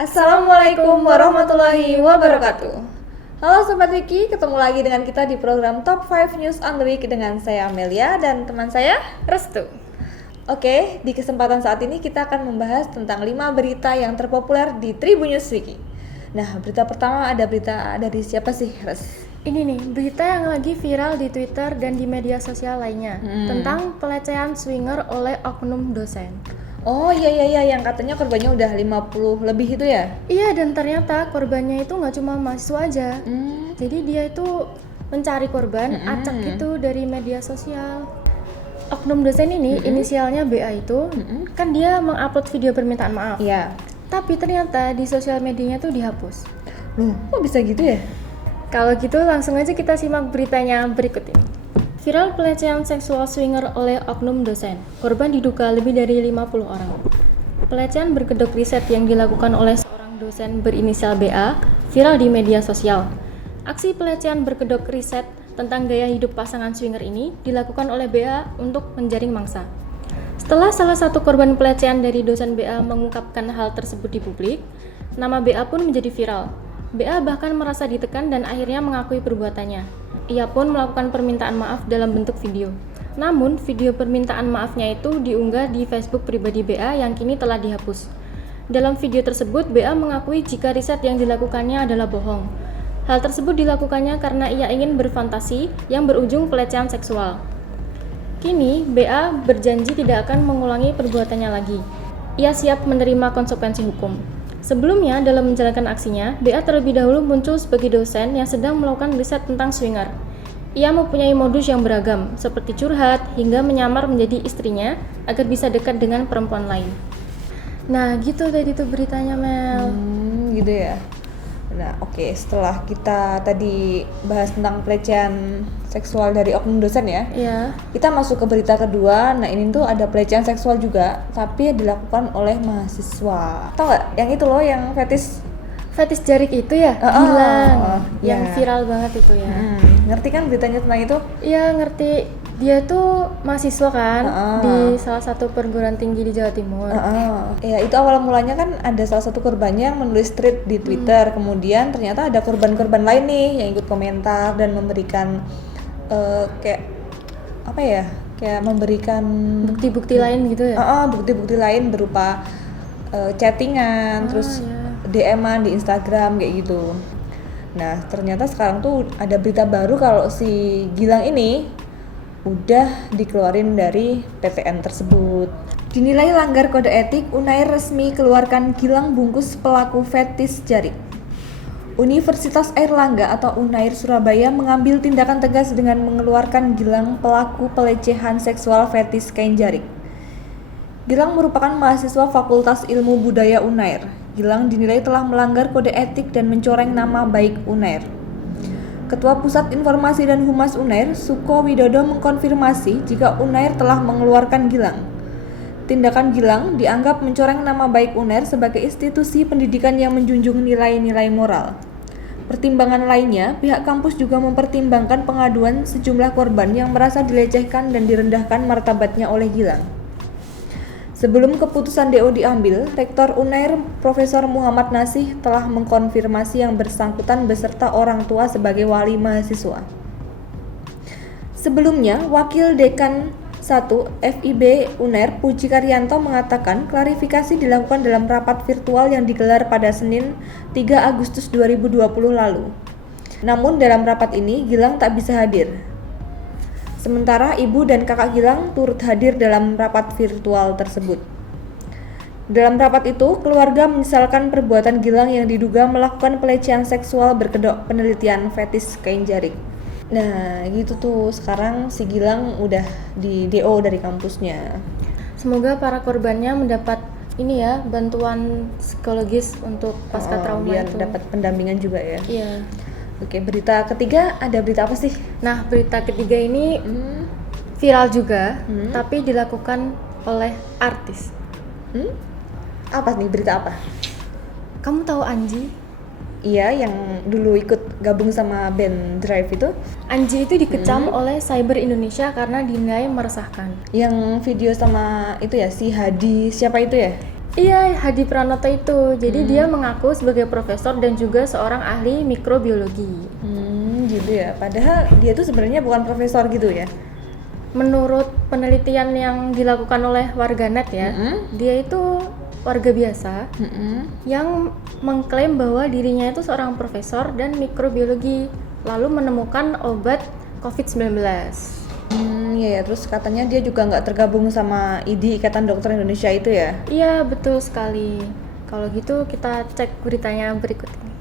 Assalamualaikum warahmatullahi wabarakatuh. Halo Sobat Wiki, ketemu lagi dengan kita di program Top 5 News on the Week dengan saya Amelia dan teman saya Restu. Oke, di kesempatan saat ini kita akan membahas tentang 5 berita yang terpopuler di Tribun News Wiki. Nah, berita pertama ada berita dari siapa sih, Res? Ini nih, berita yang lagi viral di Twitter dan di media sosial lainnya tentang pelecehan swinger oleh oknum dosen. Oh iya, yang katanya korbannya udah 50 lebih itu ya? Iya, dan ternyata korbannya itu nggak cuma mahasiswa aja. Jadi dia itu mencari korban, acak gitu dari media sosial. Oknum dosen ini, inisialnya BA itu, kan dia mengupload video permintaan maaf. Iya. Tapi ternyata di sosial medianya tuh dihapus. Loh, kok bisa gitu ya? Kalau gitu langsung aja kita simak beritanya berikut ini. Viral pelecehan seksual swinger oleh oknum dosen. Korban diduga lebih dari 50 orang. Pelecehan berkedok riset yang dilakukan oleh seorang dosen berinisial BA viral di media sosial. Aksi pelecehan berkedok riset tentang gaya hidup pasangan swinger ini dilakukan oleh BA untuk menjaring mangsa. Setelah salah satu korban pelecehan dari dosen BA mengungkapkan hal tersebut di publik, nama BA pun menjadi viral. BA bahkan merasa ditekan dan akhirnya mengakui perbuatannya. Ia pun melakukan permintaan maaf dalam bentuk video. Namun, video permintaan maafnya itu diunggah di Facebook pribadi BA yang kini telah dihapus. Dalam video tersebut, BA mengakui jika riset yang dilakukannya adalah bohong. Hal tersebut dilakukannya karena ia ingin berfantasi yang berujung pelecehan seksual. Kini, BA berjanji tidak akan mengulangi perbuatannya lagi. Ia siap menerima konsekuensi hukum. Sebelumnya, dalam menjalankan aksinya, BA terlebih dahulu muncul sebagai dosen yang sedang melakukan riset tentang swinger. Ia mempunyai modus yang beragam, seperti curhat hingga menyamar menjadi istrinya agar bisa dekat dengan perempuan lain. Nah, gitu tadi tuh beritanya, Mel. Gitu ya. Nah, oke, setelah kita tadi bahas tentang pelecehan seksual dari oknum dosen ya. Iya. Kita masuk ke berita kedua. Nah, ini tuh ada pelecehan seksual juga, tapi dilakukan oleh mahasiswa. Tahu nggak? Yang itu loh, yang Fetis jarik itu ya? Gilang. Yang ya. viral banget itu ya. Ngerti kan beritanya tentang itu? Iya, ngerti. Dia tuh mahasiswa kan di salah satu perguruan tinggi di Jawa Timur. Ya, itu awal mulanya kan ada salah satu korbannya yang menulis tweet di Twitter. Kemudian ternyata ada korban-korban lain nih yang ikut komentar dan memberikan kayak apa ya? Kayak memberikan Bukti-bukti lain gitu ya? Bukti-bukti lain berupa chattingan, terus DM-an di Instagram kayak gitu. Nah, ternyata sekarang tuh ada berita baru kalau si Gilang ini udah dikeluarin dari PTN tersebut. Dinilai langgar kode etik, Unair resmi keluarkan Gilang bungkus pelaku fetis jarik. Universitas Airlangga atau Unair Surabaya mengambil tindakan tegas dengan mengeluarkan Gilang pelaku pelecehan seksual fetis kain jarik. Gilang merupakan mahasiswa Fakultas Ilmu Budaya Unair. Gilang dinilai telah melanggar kode etik dan mencoreng nama baik Unair. Ketua Pusat Informasi dan Humas Unair, Suko Widodo mengkonfirmasi jika Unair telah mengeluarkan Gilang. Tindakan Gilang dianggap mencoreng nama baik Unair sebagai institusi pendidikan yang menjunjung nilai-nilai moral. Pertimbangan lainnya, pihak kampus juga mempertimbangkan pengaduan sejumlah korban yang merasa dilecehkan dan direndahkan martabatnya oleh Gilang. Sebelum keputusan DO diambil, Rektor Unair Profesor Muhammad Nasih telah mengkonfirmasi yang bersangkutan beserta orang tua sebagai wali mahasiswa. Sebelumnya, Wakil Dekan 1 FIB Unair Puji Karyanto mengatakan klarifikasi dilakukan dalam rapat virtual yang digelar pada Senin 3 Agustus 2020 lalu. Namun dalam rapat ini Gilang tak bisa hadir. Sementara ibu dan kakak Gilang turut hadir dalam rapat virtual tersebut. Dalam rapat itu, keluarga menyesalkan perbuatan Gilang yang diduga melakukan pelecehan seksual berkedok penelitian fetis kain jarik. Nah, gitu tuh. Sekarang si Gilang udah di DO dari kampusnya. Semoga para korbannya mendapat ini ya, bantuan psikologis untuk pasca trauma biar itu. dapat pendampingan juga ya. Iya. Oke, berita ketiga ada berita apa sih? Nah, berita ketiga ini viral juga, tapi dilakukan oleh artis. Apa nih, berita apa? Kamu tahu Anji? Iya, yang dulu ikut gabung sama band Drive itu. Anji itu dikecam oleh Cyber Indonesia karena dinilai meresahkan. Yang video sama itu ya, si Hadi, siapa itu ya? Iya, Hadi Pranoto itu. Jadi dia mengaku sebagai profesor dan juga seorang ahli mikrobiologi. Gitu ya. Padahal dia tuh sebenarnya bukan profesor gitu ya. Menurut penelitian yang dilakukan oleh warganet ya, dia itu warga biasa yang mengklaim bahwa dirinya itu seorang profesor dan mikrobiologi, lalu menemukan obat COVID-19. Iya ya. Terus katanya dia juga nggak tergabung sama IDI, Ikatan Dokter Indonesia itu ya. Iya, betul sekali. Kalau gitu kita cek beritanya berikut ini.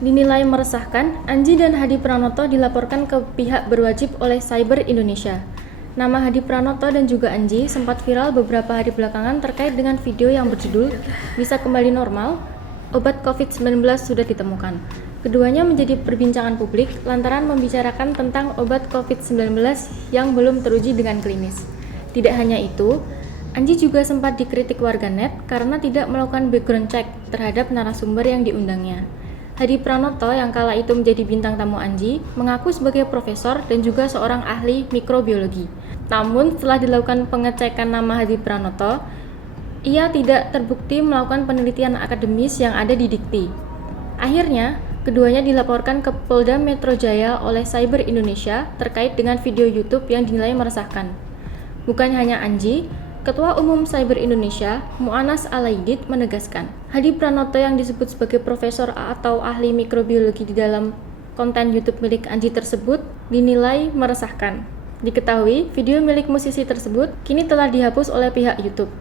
Dinilai meresahkan, Anji dan Hadi Pranoto dilaporkan ke pihak berwajib oleh Cyber Indonesia. Nama Hadi Pranoto dan juga Anji sempat viral beberapa hari belakangan terkait dengan video yang berjudul "Bisa Kembali Normal, Obat COVID-19 Sudah Ditemukan". Keduanya menjadi perbincangan publik lantaran membicarakan tentang obat COVID-19 yang belum teruji dengan klinis. Tidak hanya itu, Anji juga sempat dikritik warganet karena tidak melakukan background check terhadap narasumber yang diundangnya. Hadi Pranoto yang kala itu menjadi bintang tamu Anji mengaku sebagai profesor dan juga seorang ahli mikrobiologi. Namun setelah dilakukan pengecekan nama Hadi Pranoto, ia tidak terbukti melakukan penelitian akademis yang ada di Dikti. Akhirnya, keduanya dilaporkan ke Polda Metro Jaya oleh Cyber Indonesia terkait dengan video YouTube yang dinilai meresahkan. Bukan hanya Anji, Ketua Umum Cyber Indonesia, Mu'anas Alaidit menegaskan, Hadi Pranoto yang disebut sebagai profesor atau ahli mikrobiologi di dalam konten YouTube milik Anji tersebut dinilai meresahkan. Diketahui, video milik musisi tersebut kini telah dihapus oleh pihak YouTube.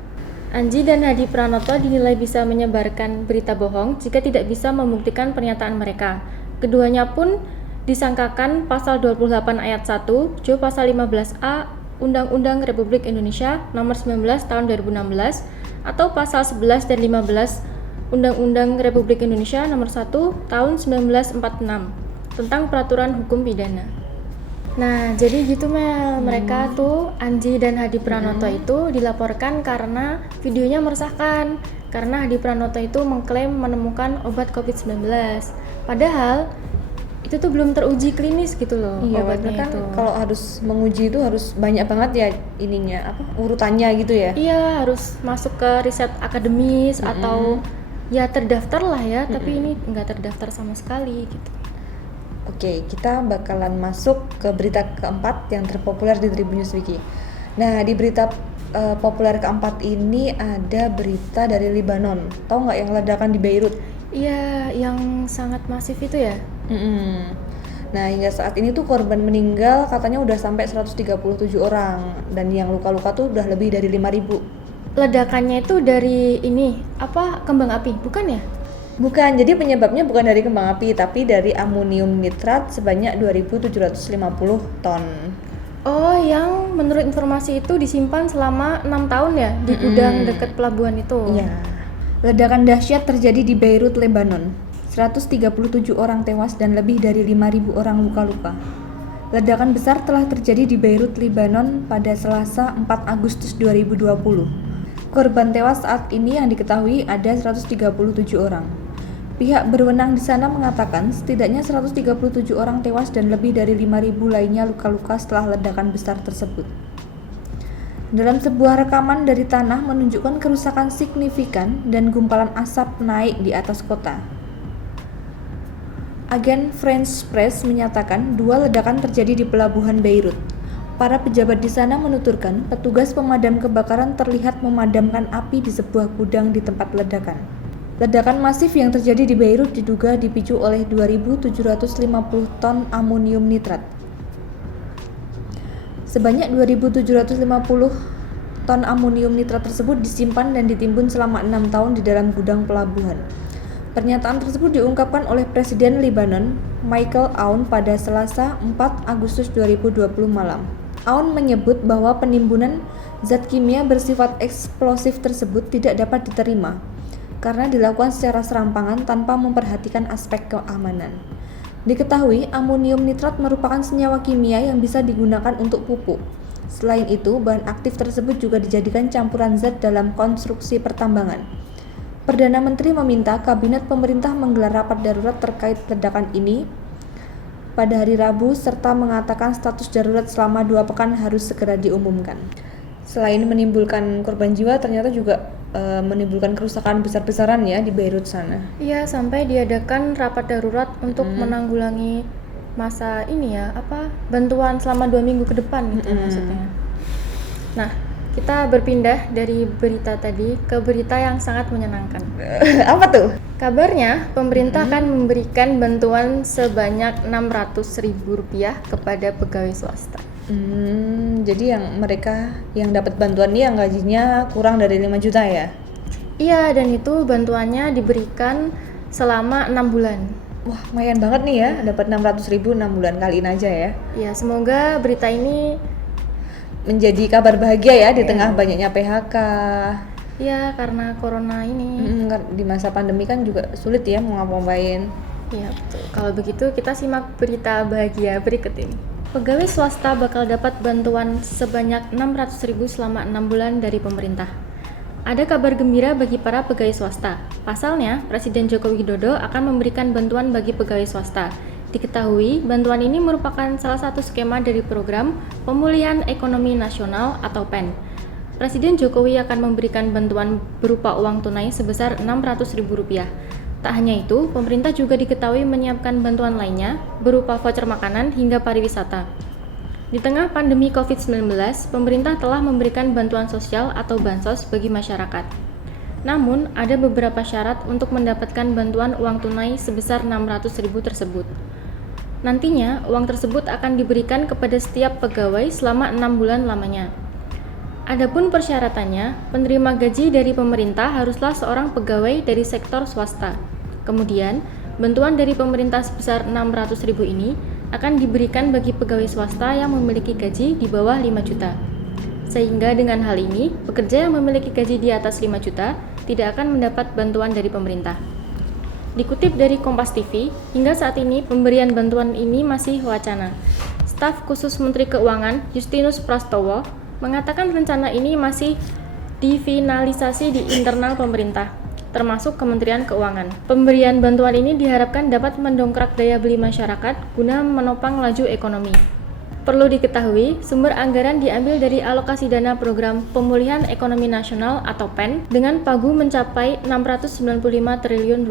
Anji dan Hadi Pranoto dinilai bisa menyebarkan berita bohong jika tidak bisa membuktikan pernyataan mereka. Keduanya pun disangkakan pasal 28 ayat 1, Jo pasal 15A Undang-Undang Republik Indonesia Nomor 19 Tahun 2016 atau pasal 11 dan 15 Undang-Undang Republik Indonesia Nomor 1 Tahun 1946 tentang Peraturan Hukum Pidana. Nah, jadi gitu Mel, mereka tuh Anji dan Hadi Pranoto itu dilaporkan karena videonya meresahkan. Karena Hadi Pranoto itu mengklaim menemukan obat COVID-19. Padahal itu tuh belum teruji klinis gitu loh. Iya, obatnya kan itu. kalau harus menguji itu harus banyak banget ya ininya, urutannya gitu ya. Iya, harus masuk ke riset akademis atau ya terdaftar lah ya, tapi ini nggak terdaftar sama sekali gitu. Oke, kita bakalan masuk ke berita keempat yang terpopuler di Tribun News Wiki. Nah, di berita populer keempat ini ada berita dari Lebanon. Tahu nggak yang ledakan di Beirut? Iya, yang sangat masif itu ya. Nah, hingga saat ini tuh korban meninggal katanya udah sampai 137 orang dan yang luka-luka tuh udah lebih dari 5.000. Ledakannya itu dari ini kembang api, bukan ya? Bukan, jadi penyebabnya bukan dari kembang api tapi dari amonium nitrat sebanyak 2.750 ton. Oh, yang menurut informasi itu disimpan selama 6 tahun ya di gudang dekat pelabuhan itu. Iya. Ledakan dahsyat terjadi di Beirut, Lebanon. 137 orang tewas dan lebih dari 5.000 orang luka-luka. Ledakan besar telah terjadi di Beirut, Lebanon pada Selasa 4 Agustus 2020. Korban tewas saat ini yang diketahui ada 137 orang. Pihak berwenang di sana mengatakan setidaknya 137 orang tewas dan lebih dari 5.000 lainnya luka-luka setelah ledakan besar tersebut. Dalam sebuah rekaman dari tanah menunjukkan kerusakan signifikan dan gumpalan asap naik di atas kota. Agen France Press menyatakan 2 ledakan terjadi di pelabuhan Beirut. Para pejabat di sana menuturkan petugas pemadam kebakaran terlihat memadamkan api di sebuah gudang di tempat ledakan. Ledakan masif yang terjadi di Beirut diduga dipicu oleh 2.750 ton amonium nitrat. Sebanyak 2.750 ton amonium nitrat tersebut disimpan dan ditimbun selama 6 tahun di dalam gudang pelabuhan. Pernyataan tersebut diungkapkan oleh Presiden Lebanon, Michael Aoun pada Selasa 4 Agustus 2020 malam. Aoun menyebut bahwa penimbunan zat kimia bersifat eksplosif tersebut tidak dapat diterima karena dilakukan secara serampangan tanpa memperhatikan aspek keamanan. Diketahui, amonium nitrat merupakan senyawa kimia yang bisa digunakan untuk pupuk. Selain itu, bahan aktif tersebut juga dijadikan campuran zat dalam konstruksi pertambangan. Perdana Menteri meminta Kabinet Pemerintah menggelar rapat darurat terkait ledakan ini pada hari Rabu serta mengatakan status darurat selama 2 pekan harus segera diumumkan. Selain menimbulkan korban jiwa, ternyata juga menimbulkan kerusakan besar-besaran ya di Beirut sana. Iya, sampai diadakan rapat darurat untuk menanggulangi masa ini ya, bantuan selama 2 minggu ke depan gitu maksudnya. Nah, kita berpindah dari berita tadi ke berita yang sangat menyenangkan. Apa tuh? Kabarnya, pemerintah akan memberikan bantuan sebanyak Rp600.000 kepada pegawai swasta. Jadi yang mereka yang dapat bantuan ini yang gajinya kurang dari 5 juta ya? Iya, dan itu bantuannya diberikan selama 6 bulan. Wah, lumayan banget nih ya, dapat 600.000 6 bulan, kaliin aja ya. Ya, semoga berita ini Menjadi kabar bahagia ya di tengah banyaknya PHK. ya karena corona ini. Di masa pandemi kan juga sulit ya mau ngapa-ngapain. Ya, betul. Kalau begitu kita simak berita bahagia berikut ini. Pegawai swasta bakal dapat bantuan sebanyak 600.000 selama 6 bulan dari pemerintah. Ada kabar gembira bagi para pegawai swasta. Pasalnya, Presiden Joko Widodo akan memberikan bantuan bagi pegawai swasta. Diketahui, bantuan ini merupakan salah satu skema dari program Pemulihan Ekonomi Nasional atau PEN. Presiden Jokowi akan memberikan bantuan berupa uang tunai sebesar Rp600.000. Tak hanya itu, pemerintah juga diketahui menyiapkan bantuan lainnya berupa voucher makanan hingga pariwisata. Di tengah pandemi COVID-19, pemerintah telah memberikan bantuan sosial atau bansos bagi masyarakat. Namun, ada beberapa syarat untuk mendapatkan bantuan uang tunai sebesar Rp600.000 tersebut. Nantinya, uang tersebut akan diberikan kepada setiap pegawai selama 6 bulan lamanya. Adapun persyaratannya, penerima gaji dari pemerintah haruslah seorang pegawai dari sektor swasta. Kemudian, bantuan dari pemerintah sebesar Rp600.000 ini akan diberikan bagi pegawai swasta yang memiliki gaji di bawah 5 juta. Sehingga dengan hal ini, pekerja yang memiliki gaji di atas 5 juta tidak akan mendapat bantuan dari pemerintah. Dikutip dari Kompas TV, hingga saat ini pemberian bantuan ini masih wacana. Staf khusus Menteri Keuangan, Justinus Prastowo, mengatakan rencana ini masih difinalisasi di internal pemerintah, termasuk Kementerian Keuangan. Pemberian bantuan ini diharapkan dapat mendongkrak daya beli masyarakat guna menopang laju ekonomi. Perlu diketahui, sumber anggaran diambil dari alokasi dana program Pemulihan Ekonomi Nasional atau PEN dengan pagu mencapai Rp695 triliun.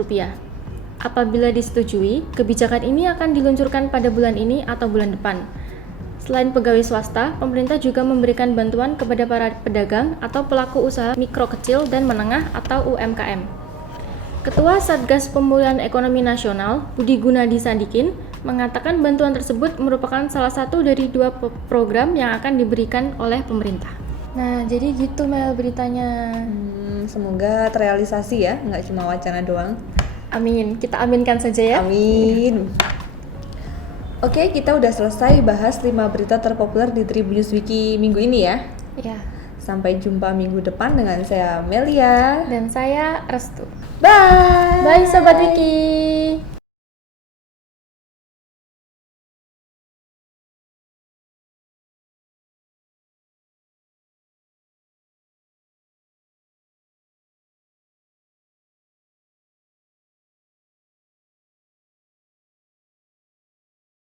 Apabila disetujui, kebijakan ini akan diluncurkan pada bulan ini atau bulan depan. Selain pegawai swasta, pemerintah juga memberikan bantuan kepada para pedagang atau pelaku usaha mikro kecil dan menengah atau UMKM. Ketua Satgas Pemulihan Ekonomi Nasional, Budi Gunadi Sadikin, mengatakan bantuan tersebut merupakan salah satu dari 2 program yang akan diberikan oleh pemerintah. Nah, jadi gitu Mel beritanya. Semoga terrealisasi ya, nggak cuma wacana doang. Amin, kita aminkan saja ya. Amin. Oke, kita udah selesai bahas 5 berita terpopuler di Tribunnews Wiki minggu ini ya. Ya. Sampai jumpa minggu depan dengan saya Melia Dan saya Restu. Bye. Bye Sobat Wiki.